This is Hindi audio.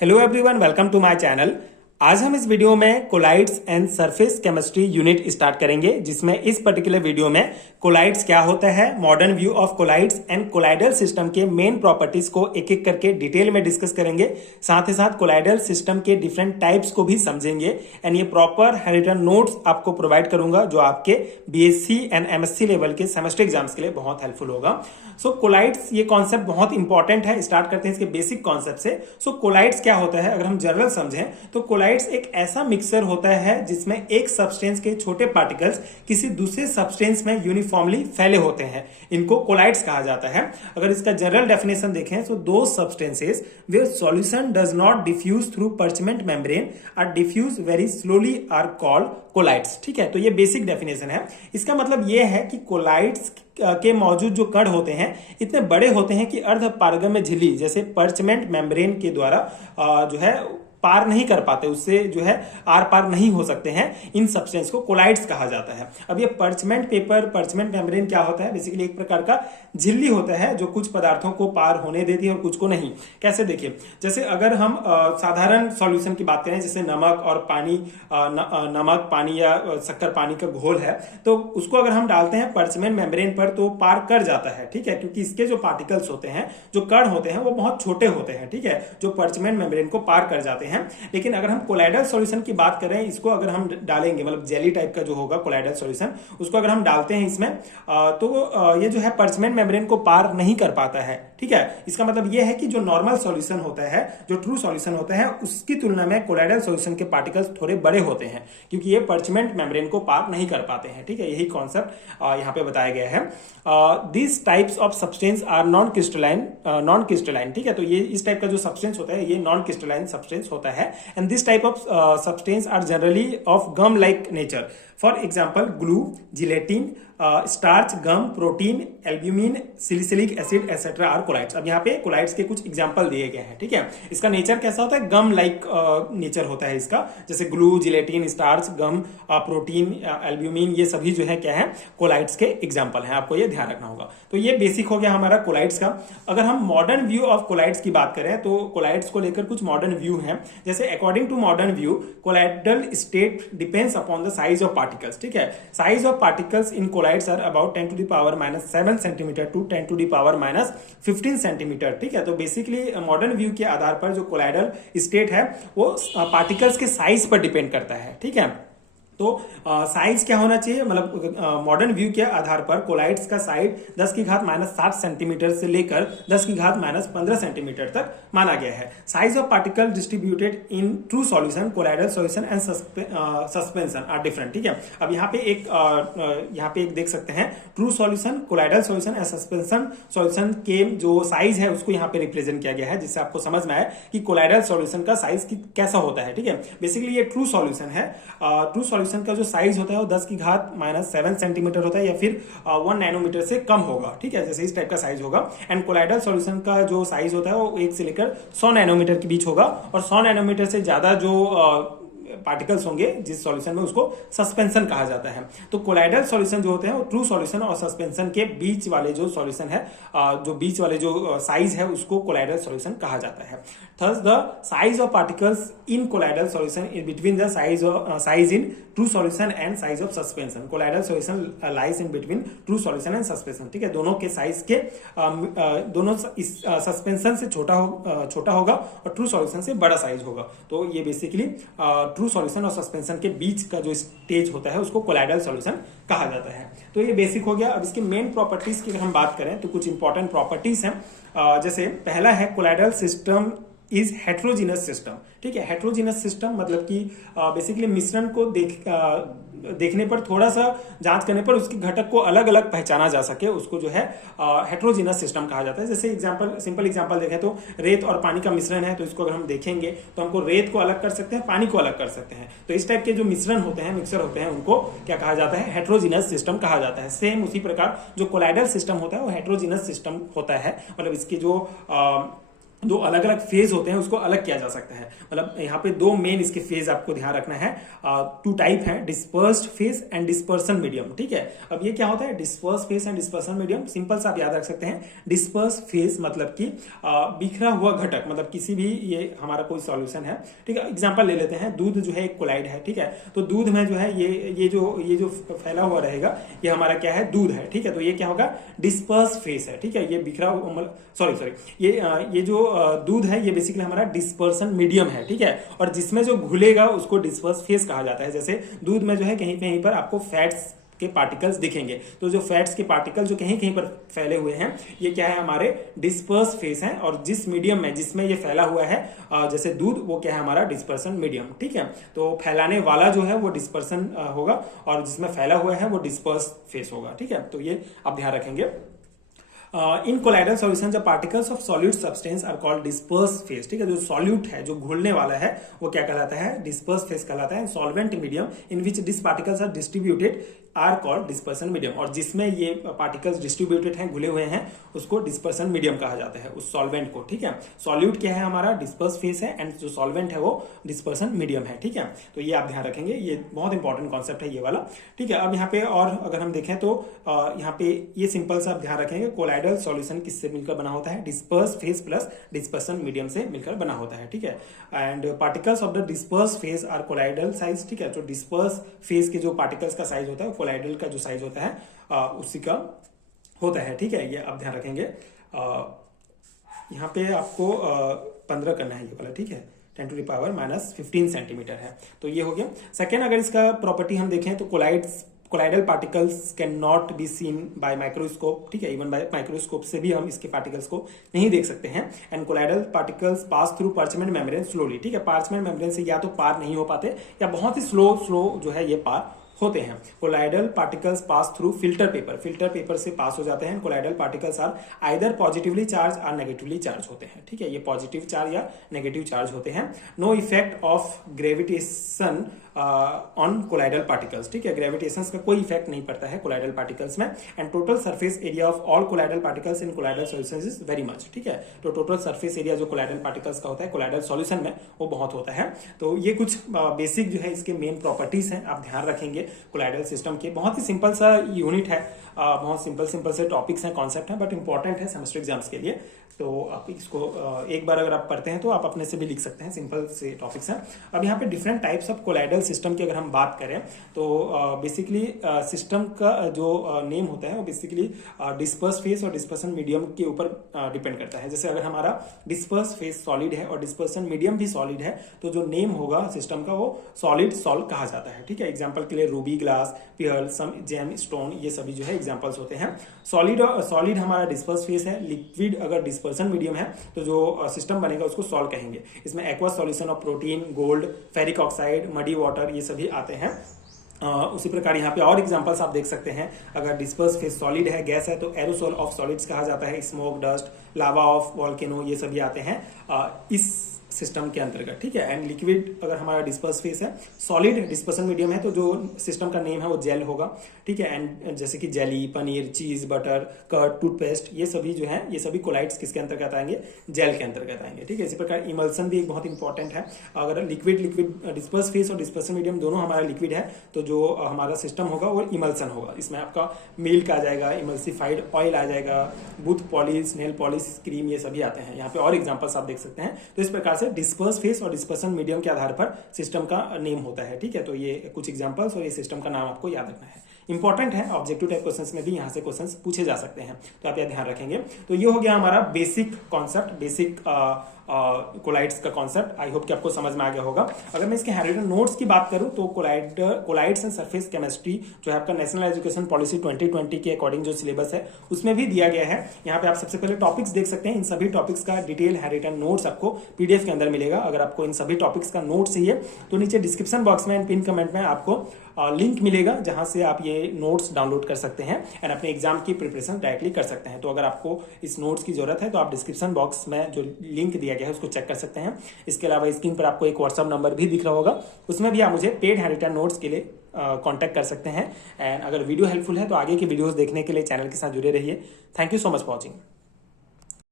Hello everyone, welcome to my channel. आज हम इस वीडियो में colloids and surface chemistry unit start करेंगे, जिसमें इस पर्टिकुलर वीडियो में कोलाइड्स क्या होता है, modern view of colloids and colloidal system के मेन प्रॉपर्टीज को एक एक करके डिटेल में डिस्कस करेंगे। साथ ही साथ कोलाइडल सिस्टम के डिफरेंट टाइप्स को भी समझेंगे एंड ये प्रॉपर रिटन नोट्स आपको प्रोवाइड करूंगा, जो आपके बीएससी एंड एमएससी लेवल के सेमेस्टर एग्जाम्स के लिए बहुत हेल्पफुल होगा। सो कोलाइड्स, ये कॉन्सेप्ट बहुत इंपॉर्टेंट है। स्टार्ट करते हैं इसके बेसिक कॉन्सेप्ट से। सो कोलाइड्स क्या होता है, अगर हम जनरल समझें तो कोलाइड्स एक ऐसा मिक्सर होता है जिसमें एक सब्सटेंस के छोटे पार्टिकल्स किसी दूसरे सब्सटेंस में यूनिफॉर्मली फैले होते हैं। इनको कोलाइड्स कहा जाता है। अगर इसका जनरल डेफिनेशन देखें तो दो substances where solution does not diffuse through parchment membrane or diffuse very slowly are called colloids. ठीक है, तो ये बेसिक डेफिनेशन है। इसका मतलब ये है कि कोलाइड्स के मौजूद जो कण होते हैं इतने बड़े होते हैं कि अर्ध पारगम्य झिल्ली जैसे पर्चमेंट मेम्ब्रेन के द्वारा जो है पार नहीं कर पाते, उससे जो है आर पार नहीं हो सकते हैं। इन सब्सटेंस को कोलाइड्स कहा जाता है। अब ये पर्चमेंट पेपर, पर्चमेंट मेम्ब्रेन क्या होता है, बेसिकली एक प्रकार का झिल्ली होता है जो कुछ पदार्थों को पार होने देती है और कुछ को नहीं। कैसे, देखिए, जैसे अगर हम साधारण सॉल्यूशन की बात करें, जैसे नमक और पानी, नमक पानी या शक्कर पानी का घोल है, तो उसको अगर हम डालते हैं पर्चमेंट मेम्ब्रेन पर तो पार कर जाता है। ठीक है, क्योंकि इसके जो पार्टिकल्स होते हैं, जो कण होते हैं, वो बहुत छोटे होते हैं। ठीक है, जो पर्चमेंट मेम्ब्रेन को पार कर जाते हैं। लेकिन अगर हम कोलाइडल सॉल्यूशन की बात करें, इसको अगर हम डालेंगे, मतलब जेली टाइप का जो होगा कोलाइडल सॉल्यूशन, उसको अगर हम डालते हैं इसमें तो ये जो है पर्चमेंट मेम्ब्रेन को पार नहीं कर पाता है। ठीक है, इसका मतलब ये है कि जो नॉर्मल सॉल्यूशन होता है, जो ट्रू सॉल्यूशन होता है, उसकी तुलना में कोलाइडल सॉल्यूशन के पार्टिकल्स थोड़े बड़े होते हैं, क्योंकि ये पर्चमेंट मेम्ब्रेन को पार नहीं कर पाते हैं। ठीक है, यही कॉन्सेप्ट यहाँ पे बताया गया है। This types of substance are non crystalline. ठीक है, तो ये इस टाइप का जो सब्सटेंस होता है, ये नॉन क्रिस्टलाइन सब्सटेंस होता है। And this type of substance are generally of gum like nature. For example, glue, gelatin, starch, gum, protein, albumin, silicic acid etcetera are colloids. अब यहाँ पे कोलाइड्स के कुछ एग्जांपल दिए गए हैं। ठीक है, इसका नेचर कैसा होता है, गम लाइक नेचर होता है इसका। जैसे glue, gelatin, starch, gum, protein, albumin, ये सभी जो है क्या है, कोलाइड्स के एग्जाम्पल हैं। आपको ये ध्यान रखना होगा। तो ये बेसिक हो गया हमारा कोलाइड्स का। अगर हम मॉडर्न व्यू ऑफ कोलाइड्स की बात करें तो कोलाइड्स को लेकर कुछ मॉडर्न व्यू है। जैसे according to modern view, colloidal state depends upon the size of particles. ठीक है, size of particles in colloids are about 10 to the power -7 centimetre to 10 to the power -15 centimetre. ठीक है, तो बेसिकली मॉडर्न व्यू के आधार पर जो कोलाइडल स्टेट है वो पार्टिकल्स के साइज पर डिपेंड करता है। ठीक है, तो साइज क्या होना चाहिए, मतलब मॉडर्न व्यू के आधार पर कोलाइड्स का साइज 10 की घात -7 सेंटीमीटर से लेकर 10 की घात -15 सेंटीमीटर तक माना गया है। Size of particle distributed in true solution, colloidal solution and suspension are different. ठीक है, अब यहाँ पे एक देख सकते हैं, true solution, colloidal solution and suspension solution के जो साइज है उसको यहाँ पे रिप्रेजेंट किया गया है, जिससे आपको समझ में आए कि कोलाइडल सॉल्यूशन का साइज कैसा होता है। ठीक है, बेसिकली ये ट्रू सॉल्यूशन है। ट्रू सॉल्यूशन का जो साइज होता है वो 10 की घात -7 सेंटीमीटर होता है, या फिर 1 नैनोमीटर से कम होगा। ठीक है, जैसे इस टाइप का साइज होगा। एंड कोलाइडल सॉल्यूशन का जो साइज होता है वो 1 से लेकर 100 नैनोमीटर के बीच होगा, और 100 नैनोमीटर से ज्यादा जो पार्टिकल्स होंगे जिस सॉल्यूशन में, उसको सस्पेंशन कहा जाता है। तो कोलाइडल सॉल्यूशन जो होते हैं वो ट्रू सॉल्यूशन और सस्पेंशन के बीच वाले जो सॉल्यूशन है, जो बीच वाले जो साइज है, उसको कोलाइडल सॉल्यूशन कहा जाता है। Thus the size of particles in colloidal solution in between the size in true solution and size of suspension. Colloidal solution lies in between true solution and suspension. ठीक है, दोनों के साइज के दोनों सस्पेंशन से छोटा होगा और ट्रू सॉल्यूशन से बड़ा साइज होगा। तो ये बेसिकली ट्रू सॉल्यूशन और सस्पेंशन के बीच का जो स्टेज होता है उसको कोलाइडल सॉल्यूशन कहा जाता है। तो ये बेसिक हो गया। अब इसके मेन प्रॉपर्टीज की अगर हम बात करें तो कुछ इंपॉर्टेंट प्रॉपर्टीज हैं। जैसे पहला है, colloidal system is heterogeneous system. ठीक है, हेट्रोजीनस सिस्टम मतलब कि बेसिकली मिश्रण को देखने पर, थोड़ा सा जांच करने पर उसके घटक को अलग अलग पहचाना जा सके, उसको जो है हेट्रोजीनस सिस्टम कहा जाता है। जैसे सिंपल एग्जांपल देखें तो रेत और पानी का मिश्रण है, तो इसको अगर हम देखेंगे तो हमको रेत को अलग कर सकते हैं, पानी को अलग कर सकते हैं। तो इस टाइप के जो मिश्रण होते हैं, मिक्सर होते हैं, उनको क्या कहा जाता है, हेट्रोजीनस सिस्टम कहा जाता है। सेम उसी प्रकार जो कोलाइडल सिस्टम होता है वो हेट्रोजीनस सिस्टम होता है, मतलब इसके जो दो अलग अलग फेज होते हैं उसको अलग किया जा सकता है। मतलब यहाँ पे दो मेन इसके फेज आपको ध्यान रखना है। टू टाइप है, dispersed phase and dispersion medium. ठीक है, अब ये क्या होता है disperse phase and dispersion medium? Simple सा आप याद रख सकते हैं, डिस्पर्स फेज मतलब कि बिखरा हुआ घटक, मतलब किसी भी, ये हमारा कोई सॉल्यूशन है, ठीक है। एग्जांपल ले लेते हैं, दूध जो है एक कोलाइड है, ठीक है। तो दूध में जो है ये जो फैला हुआ रहेगा ये हमारा क्या है, दूध है, ठीक है। तो ये क्या होगा, डिस्पर्स फेज है, ठीक है। ये बिखरा, सॉरी ये जो दूध है ये बेसिकली हमारा डिस्पर्सन मीडियम है, ठीक है। और जिसमें जो घुलेगा उसको डिस्पर्स फेज कहा जाता है। जैसे दूध में जो है कहीं कहीं पर आपको फैट्स के पार्टिकल्स दिखेंगे, तो जो फैट्स के पार्टिकल जो कहीं कहीं पर फैले हुए हैं ये क्या है, हमारे डिस्पर्स फेज हैं। और जिस मीडियम में जिसमें ये फैला हुआ है जैसे दूध, वो क्या है, हमारा डिस्पर्सन मीडियम, ठीक है। तो फैलाने वाला जो है वो डिस्पर्सन होगा और जिसमें फैला हुआ है वो डिस्पर्स फेज होगा, ठीक है। तो ये आप ध्यान रखेंगे। इन कोलाइडल सॉल्यूशन जब particles of solute substance are called disperse phase, ठीक है। जो सॉल्यूट है, जो घुलने वाला है, वो क्या कहलाता है, डिस्पर्स फेज कहलाता है। Solvent medium in which this particles are distributed are called dispersion medium. और जिसमें ये पार्टिकल्स डिस्ट्रीब्यूटेड हैं, घुले हुए हैं, उसको डिस्पर्सन मीडियम कहा जाता है, उस सॉल्वेंट को, ठीक है। सॉल्यूट क्या है, हमारा डिस्पर्स फेज है, एंड जो सॉल्वेंट है वो डिस्पर्सन मीडियम है, ठीक है। तो ये आप ध्यान रखेंगे, ये बहुत इंपॉर्टेंट कॉन्सेप्ट है ये वाला, ठीक है। अब यहाँ पे और अगर हम देखें तो यहाँ पे ये सिंपल सा आप ध्यान रखेंगे, कोलाइडल सॉल्यूशन किससे मिलकर बना होता है, disperse phase plus dispersion medium से मिलकर बना होता है, ठीक है। And particles of the disperse phase are colloidal size, ठीक है। तो डिस्पर्स फेज के जो पार्टिकल्स का साइज होता है, कोलाइडल का जो साइज होता है उसी का होता है, ठीक है। ये आप ध्यान रखेंगे। यहाँ पे आपको 15 करना है ये वाला, ठीक है। 10⁻⁻15 सेंटीमीटर है, तो ये हो गया। सेकेंड, अगर इसका प्रॉपर्टी हम देखें तो colloidal particles can not be seen by microscope, ठीक है। इवन बाय माइक्रोस्कोप से भी हम इसके पार्टिकल्स को नहीं देख सकते हैं। And colloidal particles pass through parchment membrane slowly, ठीक है। पार्चमेंट मेम्ब्रेन से या तो पार नहीं हो पाते या बहुत ही स्लो जो है ये पार होते हैं। Colloidal particles pass through filter paper से पास हो जाते हैं। Colloidal particles are either positively charged और नेगेटिवली चार्ज होते हैं, ठीक है। ये पॉजिटिव चार्ज या नेगेटिव चार्ज होते हैं। No effect of gravitation on colloidal particles, ठीक है। ग्रेविटेशन का कोई इफेक्ट नहीं पड़ता है कोलाइडल पार्टिकल्स में। And total surface area of all colloidal particles in colloidal solutions is very much, ठीक है। तो टोटल सरफेस एरिया जो कोलाइडल पार्टिकल्स का होता है कोलाइडल सॉल्यूशन में, वो बहुत होता है। तो ये कुछ बेसिक जो है इसके मेन प्रॉपर्टीज हैं, आप ध्यान रखेंगे कोलाइडल सिस्टम के। बहुत ही सिंपल सा यूनिट है, बहुत सिंपल से टॉपिक्स हैं, कॉन्सेप्ट हैं, बट इंपॉर्टेंट है सेमेस्टर एग्जाम्स के लिए। तो आप इसको एक बार अगर आप पढ़ते हैं तो आप अपने से भी लिख सकते हैं, सिंपल से टॉपिक्स हैं। अब यहाँ पे different types of colloidal system की अगर हम बात करें तो बेसिकली सिस्टम का जो नेम होता है वो बेसिकली डिस्पर्स फेज और डिस्पर्सन मीडियम के ऊपर डिपेंड करता है। जैसे अगर हमारा डिस्पर्स फेज सॉलिड है और डिस्पर्सन मीडियम भी सॉलिड है तो जो नेम होगा सिस्टम का वो सॉलिड सॉल्व कहा जाता है, ठीक है। एग्जाम्पल के लिए रूबी ग्लास, पियल, सम जेम स्टोन, ये सभी जो है एग्जाम्पल्स होते हैं। सॉलिड हमारा डिस्पर्स फेज है। लिक्विड अगर डिस्पर्सन मीडियम है तो जो सिस्टम बनेगा उसको सॉल्व कहेंगे। इसमें aqua solution of protein, gold, ferric oxide, muddy water, ये सभी आते हैं। उसी प्रकार यहाँ पे और एग्जांपल्स आप देख सकते हैं। अगर डिस्पर्स फेज सॉलिड है, गैस है, तो एरोसोल ऑफ सॉलिड्स कहा जाता है। Smoke, dust, lava of volcano, ये सभी आते हैं इस सिस्टम के अंतर्गत, ठीक है। एंड लिक्विड अगर हमारा डिस्पर्स फेज है, सॉलिड डिस्पर्सन मीडियम है तो जो सिस्टम का नेम है वो जेल होगा, ठीक है। एंड जैसे कि जेली, पनीर, चीज, बटर, कर्ड, टूथपेस्ट, ये सभी जो है ये सभी कोलाइड्स किसके अंतर्गत आएंगे, जेल के अंतर्गत आएंगे, ठीक है। इसी प्रकार इमल्सन भी एक बहुत इंपॉर्टेंट है। अगर लिक्विड डिस्पर्स फेज और डिस्पर्सन मीडियम दोनों हमारा लिक्विड है तो जो हमारा सिस्टम होगा वो इमल्सन होगा। इसमें आपका मिल्क आ जाएगा, इमल्सिफाइड ऑयल आ जाएगा, booth polish, nail polish, cream, ये सभी आते हैं। यहाँ पे और एग्जाम्पल्स आप देख सकते हैं। तो इस प्रकार से डिस्पर्स फेज और डिस्पर्सन मीडियम के आधार पर सिस्टम का नेम होता है, ठीक है। तो ये कुछ एग्जांपल्स और ये सिस्टम का नाम आपको याद रखना है, इंपॉर्टेंट है। ऑब्जेक्टिव टाइप क्वेश्चंस में भी यहाँ से क्वेश्चंस पूछे जा सकते हैं, तो आप यह ध्यान रखेंगे। तो ये हो गया हमारा बेसिक कॉन्सेप्ट, बेसिक कोलाइड्स का कॉन्सेप्ट। आई होप कि आपको समझ में आ गया होगा। अगर मैं इसके हैंडरिटन नोट्स की बात करूं तो कोलाइड्स एंड सरफेस केमिस्ट्री जो है आपका नेशनल एजुकेशन पॉलिसी 2020 के अकॉर्डिंग जो सिलेबस है उसमें भी दिया गया है। यहाँ पे आप सबसे पहले टॉपिक्स देख सकते हैं। इन सभी टॉपिक्स का डिटेल हैंडरिटन नोट्स आपको पीडीएफ के अंदर मिलेगा। अगर आपको इन सभी टॉपिक्स का नोट चाहिए तो नीचे डिस्क्रिप्शन बॉक्स में एंड पिन कमेंट में आपको लिंक मिलेगा जहां से आप ये नोट्स डाउनलोड कर सकते हैं एंड अपने एग्जाम की प्रिपरेशन डायरेक्टली कर सकते हैं। तो अगर आपको इस नोट्स की जरूरत है तो आप डिस्क्रिप्शन बॉक्स में जो लिंक दिया गया है उसको चेक कर सकते हैं। इसके अलावा स्क्रीन पर आपको एक व्हाट्सएप नंबर भी दिख रहा होगा, उसमें भी आप मुझे पेड हैंडरिटन नोट्स के लिए कांटेक्ट कर सकते हैं। एंड अगर वीडियो हेल्पफुल है तो आगे की वीडियोस देखने के लिए चैनल के साथ जुड़े रहिए। Thank you so much for watching.